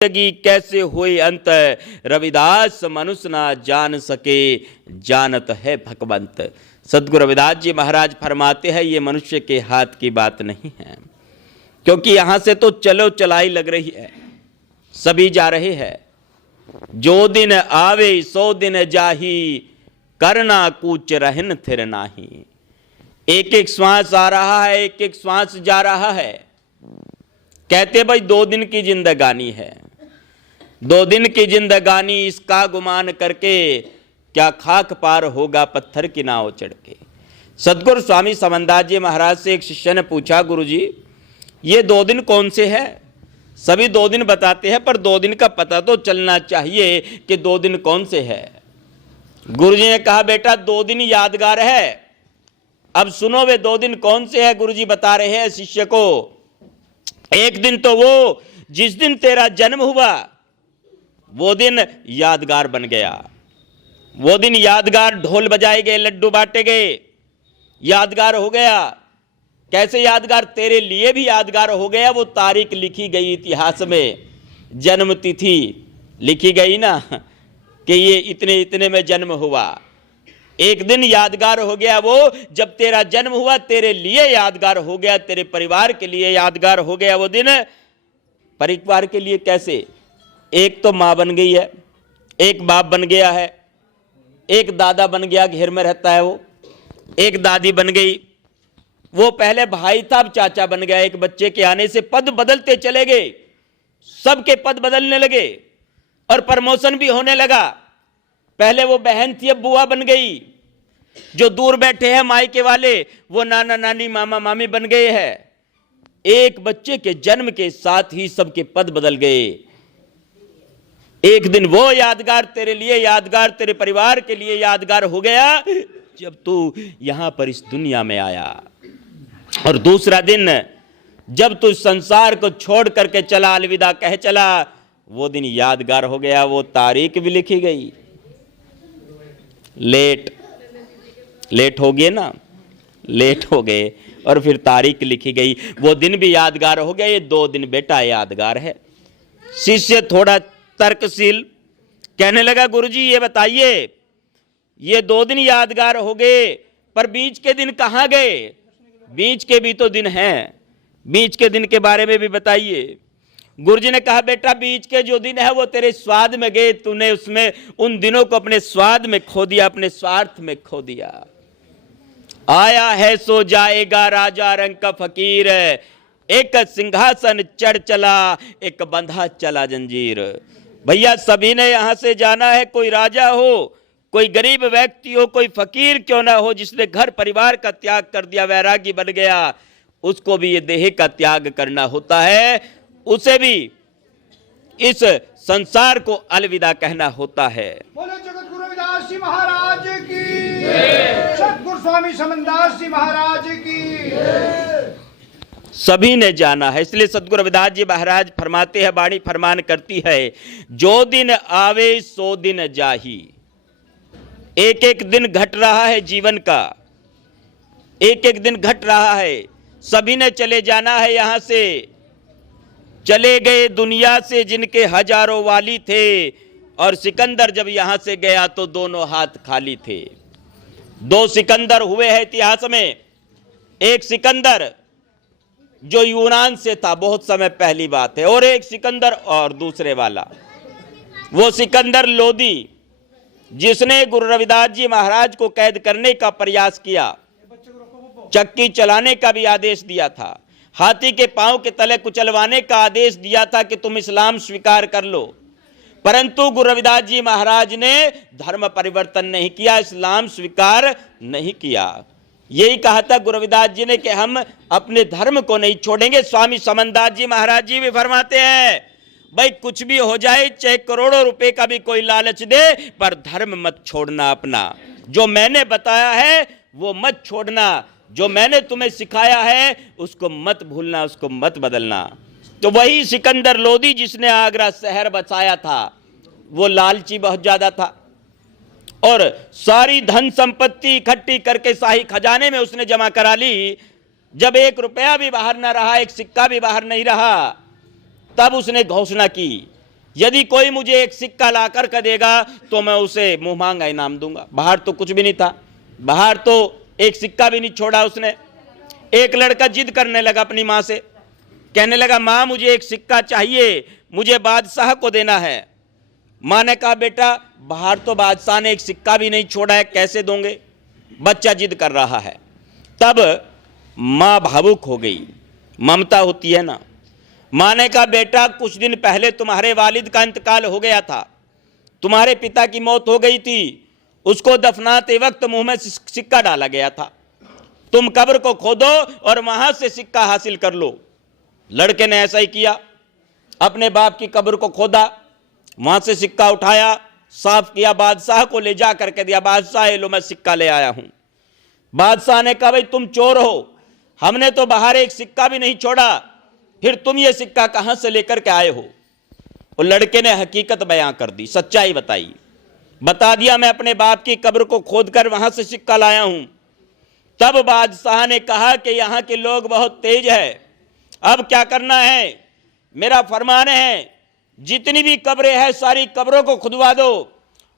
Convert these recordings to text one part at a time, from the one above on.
जिंदगी कैसे हुई अंत, रविदास मनुष्य ना जान सके, जानत है भगवंत। सद्गुरु रविदास जी महाराज फरमाते हैं ये मनुष्य के हाथ की बात नहीं है, क्योंकि यहां से तो चलो चलाई लग रही है, सभी जा रहे हैं। जो दिन आवे सो दिन जाही, करना कूच रहन थिर नाही। एक एक श्वास आ रहा है, एक एक श्वास जा रहा है। कहते भाई 2 दिन की जिंदगानी है, 2 दिन की जिंदगानी, इसका गुमान करके क्या खाक पार होगा पत्थर की नाव चढ़ के। सद्गुरु स्वामी समनदास जी महाराज से एक शिष्य ने पूछा, गुरुजी ये 2 दिन कौन से हैं? सभी 2 दिन बताते हैं, पर 2 दिन का पता तो चलना चाहिए कि 2 दिन कौन से है। गुरुजी ने कहा बेटा 2 दिन यादगार है, अब सुनो वे 2 दिन कौन से है। गुरुजी बता रहे हैं शिष्य को, एक दिन तो वो जिस दिन तेरा जन्म हुआ वो दिन यादगार बन गया, वो दिन यादगार, ढोल बजाए गए, लड्डू बांटे गए, यादगार हो गया। कैसे यादगार? तेरे लिए भी यादगार हो गया। वो तारीख लिखी गई इतिहास में, जन्म तिथि लिखी गई ना कि ये इतने इतने में जन्म हुआ। एक दिन यादगार हो गया वो, जब तेरा जन्म हुआ तेरे लिए यादगार हो गया, तेरे परिवार के लिए यादगार हो गया वो दिन। परिवार के लिए कैसे? एक तो माँ बन गई है, एक बाप बन गया है, एक दादा बन गया, घेर में रहता है वो, एक दादी बन गई, वो पहले भाई था अब चाचा बन गया। एक बच्चे के आने से पद बदलते चले गए, सबके पद बदलने लगे और प्रमोशन भी होने लगा। पहले वो बहन थी अब बुआ बन गई, जो दूर बैठे हैं मायके वाले वो नाना नानी मामा मामी बन गए हैं। एक बच्चे के जन्म के साथ ही सबके पद बदल गए। एक दिन वो यादगार तेरे लिए यादगार, तेरे परिवार के लिए यादगार हो गया जब तू यहां पर इस दुनिया में आया। और दूसरा दिन जब तू संसार को छोड़ करके चला, अलविदा कह चला, वो दिन यादगार हो गया। वो तारीख भी लिखी गई। लेट हो गए ना, लेट हो गए और फिर तारीख लिखी गई, वो दिन भी यादगार हो गया। ये 2 दिन बेटा यादगार है। शिष्य थोड़ा तर्कशील कहने लगा, गुरुजी ये बताइए ये 2 दिन यादगार हो गए, पर बीच के दिन कहां गए? बीच के भी तो दिन हैं, बीच के दिन के बारे में भी बताइए। गुरुजी ने कहा बेटा बीच के जो दिन है वो तेरे स्वाद में गए, तूने उसमें उन दिनों को अपने स्वाद में खो दिया, अपने स्वार्थ में खो दिया। आया है सो जाएगा राजा रंग का फकीर, एक सिंहासन चढ़ चला, एक बंधा चला जंजीर। भैया सभी ने यहां से जाना है, कोई राजा हो, कोई गरीब व्यक्ति हो, कोई फकीर क्यों ना हो, जिसने घर परिवार का त्याग कर दिया, वैरागी बन गया, उसको भी ये देह का त्याग करना होता है, उसे भी इस संसार को अलविदा कहना होता है। बोले जगत गुरु रविदास जी महाराज की, सद्गुरु स्वामी समनदास जी महाराज की। सभी ने जाना है, इसलिए सद्गुरु रविदास जी महाराज फरमाते हैं, बाणी फरमान करती है, जो दिन आवे सो दिन जाही। एक एक दिन घट रहा है जीवन का, एक एक दिन घट रहा है। सभी ने चले जाना है यहां से। चले गए दुनिया से जिनके हजारों वाली थे, और सिकंदर जब यहां से गया तो दोनों हाथ खाली थे। 2 सिकंदर हुए हैं इतिहास में। एक सिकंदर जो यूनान से था, बहुत समय पहली बात है, और एक सिकंदर और दूसरे वाला, वो सिकंदर लोदी, जिसने गुरु रविदास जी महाराज को कैद करने का प्रयास किया, चक्की चलाने का भी आदेश दिया था, हाथी के पांव के तले कुचलवाने का आदेश दिया था कि तुम इस्लाम स्वीकार कर लो। परंतु गुरु रविदास जी महाराज ने धर्म परिवर्तन नहीं किया, इस्लाम स्वीकार नहीं किया। यही कहा था गुरु रविदास जी ने कि हम अपने धर्म को नहीं छोड़ेंगे। स्वामी समनदास जी महाराज जी भी फरमाते हैं, भाई कुछ भी हो जाए, चाहे करोड़ों रुपए का भी कोई लालच दे, पर धर्म मत छोड़ना अपना। जो मैंने बताया है वो मत छोड़ना, जो मैंने तुम्हें सिखाया है उसको मत भूलना, उसको मत बदलना। तो वही सिकंदर लोदी जिसने आगरा शहर बसाया था, वो लालची बहुत ज्यादा था और सारी धन संपत्ति इकट्ठी करके शाही खजाने में उसने जमा करा ली। जब 1 रुपया भी बाहर न रहा, 1 सिक्का भी बाहर नहीं रहा, तब उसने घोषणा की यदि कोई मुझे एक सिक्का ला कर के देगा तो मैं उसे मुंह मांगा इनाम दूंगा। बाहर तो कुछ भी नहीं था, बाहर तो एक सिक्का भी नहीं छोड़ा उसने। एक लड़का जिद करने लगा अपनी माँ से, कहने लगा माँ मुझे एक सिक्का चाहिए, मुझे बादशाह को देना है। माँ ने कहा बेटा बाहर तो बादशाह ने एक सिक्का भी नहीं छोड़ा है, कैसे दोगे? बच्चा जिद कर रहा है। तब माँ भावुक हो गई, ममता होती है ना। माँ ने कहा बेटा कुछ दिन पहले तुम्हारे वालिद का इंतकाल हो गया था, तुम्हारे पिता की मौत हो गई थी, उसको दफनाते वक्त मुंह में सिक्का डाला गया था, तुम कब्र को खोदो और वहां से सिक्का हासिल कर लो। लड़के ने ऐसा ही किया, अपने बाप की कब्र को खोदा, वहां से सिक्का उठाया, साफ किया, बादशाह को ले जा करके दिया, बादशाह लो मैं सिक्का ले आया हूं। बादशाह ने कहा भाई तुम चोर हो, हमने तो बाहर एक सिक्का भी नहीं छोड़ा, फिर तुम ये सिक्का कहां से लेकर के आए हो? और लड़के ने हकीकत बयां कर दी, सच्चाई बताई, बता दिया मैं अपने बाप की कब्र को खोदकर वहां से सिक्का लाया हूं। तब बादशाह ने कहा कि यहां के लोग बहुत तेज है, अब क्या करना है? मेरा फरमान है जितनी भी कब्रें हैं सारी कब्रों को खुदवा दो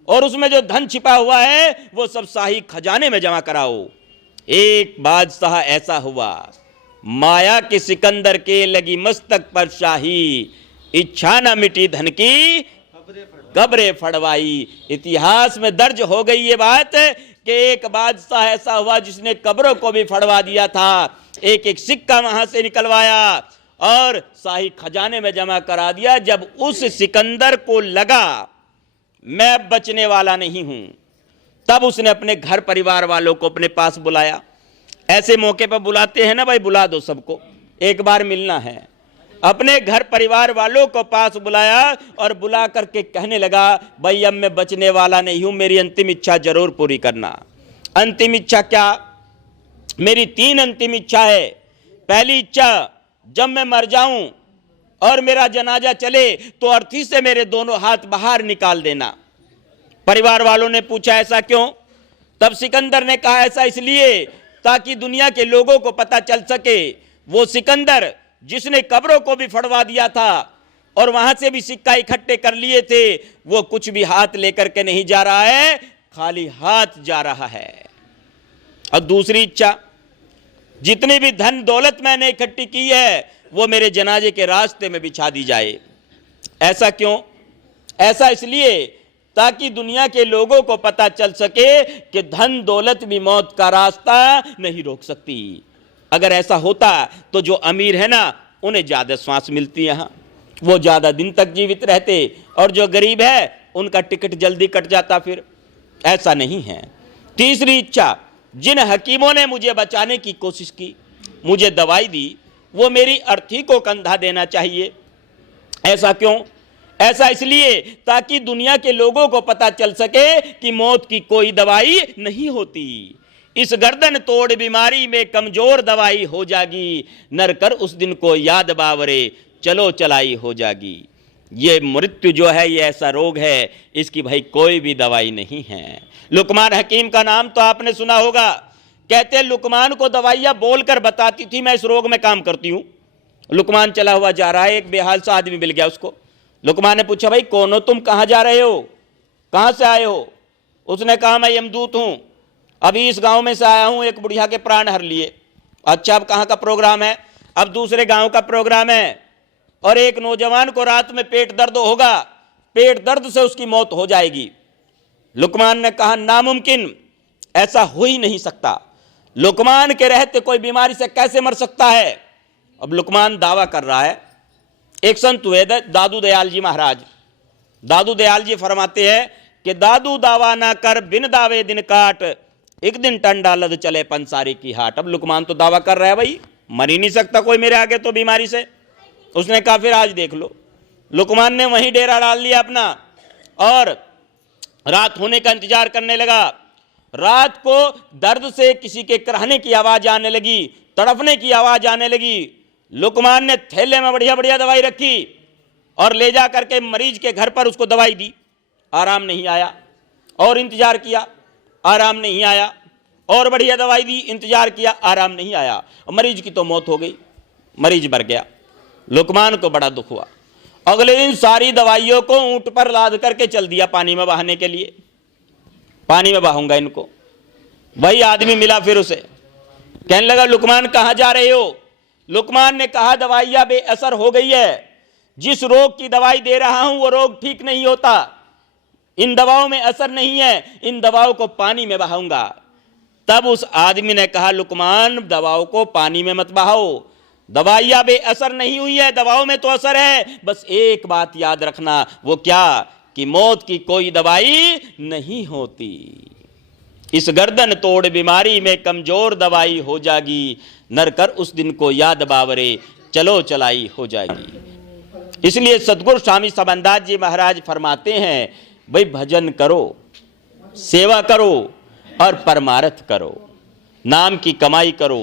और उसमें जो धन छिपा हुआ है वो सब शाही खजाने में जमा कराओ। एक बादशाह ऐसा हुआ, माया के सिकंदर के लगी मस्तक पर शाही, इच्छा न मिटी धन की कब्रें फड़वाई। इतिहास में दर्ज हो गई ये बात कि एक बादशाह ऐसा हुआ जिसने कब्रों को भी फड़वा दिया था, एक एक सिक्का वहां से निकलवाया और शाही खजाने में जमा करा दिया। जब उस सिकंदर को लगा मैं बचने वाला नहीं हूं, तब उसने अपने घर परिवार वालों को अपने पास बुलाया। ऐसे मौके पर बुलाते हैं ना भाई, बुला दो सबको, एक बार मिलना है। अपने घर परिवार वालों को पास बुलाया और बुला करके कहने लगा भाई अब मैं बचने वाला नहीं हूं, मेरी अंतिम इच्छा जरूर पूरी करना। अंतिम इच्छा क्या? मेरी 3 अंतिम इच्छा है। पहली इच्छा, जब मैं मर जाऊं और मेरा जनाजा चले तो अर्थी से मेरे दोनों हाथ बाहर निकाल देना। परिवार वालों ने पूछा ऐसा क्यों? तब सिकंदर ने कहा ऐसा इसलिए ताकि दुनिया के लोगों को पता चल सके वो सिकंदर जिसने कब्रों को भी फड़वा दिया था और वहां से भी सिक्का इकट्ठे कर लिए थे, वो कुछ भी हाथ लेकर के नहीं जा रहा है, खाली हाथ जा रहा है। और दूसरी इच्छा, जितनी भी धन दौलत मैंने इकट्ठी की है वो मेरे जनाजे के रास्ते में बिछा दी जाए। ऐसा क्यों? ऐसा इसलिए ताकि दुनिया के लोगों को पता चल सके कि धन दौलत भी मौत का रास्ता नहीं रोक सकती। अगर ऐसा होता तो जो अमीर है ना उन्हें ज्यादा श्वास मिलती, यहां वो ज्यादा दिन तक जीवित रहते, और जो गरीब है उनका टिकट जल्दी कट जाता। फिर ऐसा नहीं है। तीसरी इच्छा, जिन हकीमों ने मुझे बचाने की कोशिश की, मुझे दवाई दी, वो मेरी अर्थी को कंधा देना चाहिए। ऐसा क्यों? ऐसा इसलिए ताकि दुनिया के लोगों को पता चल सके कि मौत की कोई दवाई नहीं होती, इस गर्दन तोड़ बीमारी में कमजोर दवाई हो जागी, नर कर उस दिन को याद बावरे चलो चलाई हो जागी। ये मृत्यु जो है ये ऐसा रोग है, इसकी भाई कोई भी दवाई नहीं है। लुकमान हकीम का नाम तो आपने सुना होगा। कहते हैं लुकमान को दवाइयां बोलकर बताती थी मैं इस रोग में काम करती हूं। लुकमान चला हुआ जा रहा है, एक बेहाल सा आदमी मिल गया उसको। लुकमान ने पूछा भाई कौन हो तुम, कहां जा रहे हो, कहां से आए हो? उसने कहा मैं यमदूत हूं, अभी इस गांव में से आया हूं, एक बुढ़िया के प्राण हर लिए। अच्छा अब कहां का प्रोग्राम है? अब दूसरे गांव का प्रोग्राम है, और एक नौजवान को रात में पेट दर्द होगा, पेट दर्द से उसकी मौत हो जाएगी। लुकमान ने कहा नामुमकिन, ऐसा हो ही नहीं सकता, लुकमान के रहते कोई बीमारी से कैसे मर सकता है? अब लुकमान दावा कर रहा है। एक संत हुए दादू दयाल जी महाराज। दादू दयाल जी फरमाते हैं कि दादू दावा ना कर बिन दावे दिन काट, एक दिन टंडा लद चले पंसारी की हाट। अब लुकमान तो दावा कर रहा है भाई मर ही नहीं सकता कोई मेरे आगे तो बीमारी से। उसने कहा फिर आज देख लो। लुकमान ने वहीं डेरा डाल लिया अपना और रात होने का इंतजार करने लगा। रात को दर्द से किसी के कराहने की आवाज आने लगी, तड़पने की आवाज आने लगी। लुकमान ने थैले में बढ़िया बढ़िया दवाई रखी और ले जा करके मरीज के घर पर उसको दवाई दी। आराम नहीं आया, और इंतजार किया, आराम नहीं आया, और बढ़िया दवाई दी, इंतजार किया, आराम नहीं आया। मरीज की तो मौत हो गई, मरीज मर गया। लुकमान को बड़ा दुख हुआ अगले दिन सारी दवाइयों को ऊंट पर लाद करके चल दिया पानी में बहाने के लिए, पानी में बहाऊंगा इनको। वही आदमी मिला फिर उसे, कहने लगा लुकमान कहां जा रहे हो? लुकमान ने कहा दवाइयां बेअसर हो गई है, जिस रोग की दवाई दे रहा हूं वो रोग ठीक नहीं होता, इन दवाओं में असर नहीं है, इन दवाओं को पानी में बहाऊंगा। तब उस आदमी ने कहा लुकमान दवाओं को पानी में मत बहाओ, दवाइयां बेअसर नहीं हुई है, दवाओं में तो असर है, बस एक बात याद रखना, वो क्या कि मौत की कोई दवाई नहीं होती। इस गर्दन तोड़ बीमारी में कमजोर दवाई हो जागी, नरकर उस दिन को याद बावरे चलो चलाई हो जाएगी। इसलिए सदगुरु स्वामी समनदास जी महाराज फरमाते हैं भाई भजन करो, सेवा करो और परमार्थ करो, नाम की कमाई करो।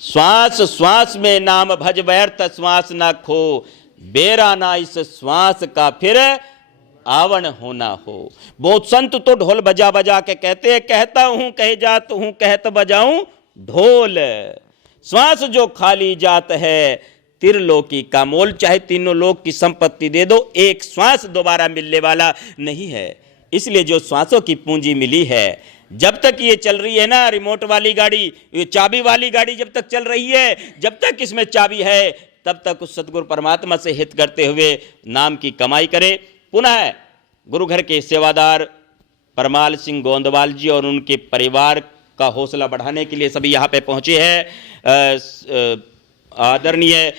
श्वास श्वास में नाम भज व्यर्थ श्वास ना खो, बेरा ना इस श्वास का फिर आवन होना हो। बहुत संत तो ढोल बजा बजा के कहते हैं, कहता हूं कहे जात हूं कहत बजाऊं ढोल। श्वास जो खाली जात है त्रिलोकी का मोल, चाहे तीनों लोक की संपत्ति दे दो, एक श्वास दोबारा मिलने वाला नहीं है। इसलिए जो श्वासों की पूंजी मिली है, जब तक ये चल रही है ना रिमोट वाली गाड़ी, ये चाबी वाली गाड़ी जब तक चल रही है, जब तक इसमें चाबी है, तब तक उस सतगुरु परमात्मा से हित करते हुए नाम की कमाई करे। पुनः गुरु घर के सेवादार परमाल सिंह गोंदवाल जी और उनके परिवार का हौसला बढ़ाने के लिए सभी यहाँ पे पहुँचे हैं। आदरणीय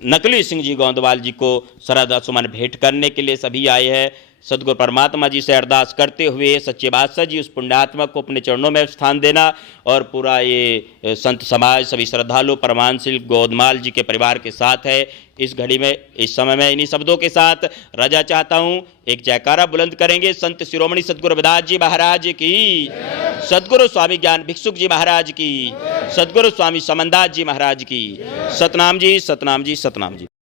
नकली सिंह जी गोंदवाल जी को श्रद्धा सुमन भेंट करने के लिए सभी आए हैं। सदगुरु परमात्मा जी से अरदास करते हुए सच्चे बादशाह जी उस पुण्यात्मा को अपने चरणों में स्थान देना, और पूरा ये संत समाज सभी श्रद्धालु परमानशील गोंदवाल जी के परिवार के साथ है। इस घड़ी में इस समय में इन्हीं शब्दों के साथ रजा चाहता हूँ। एक जयकारा बुलंद करेंगे संत शिरोमणि सदगुरु रविदास जी महाराज की, सदगुरु स्वामी ज्ञान भिक्षुक जी महाराज की, सदगुरु स्वामी समनदास जी महाराज की। सतनाम जी, सतनाम जी, सतनाम जी।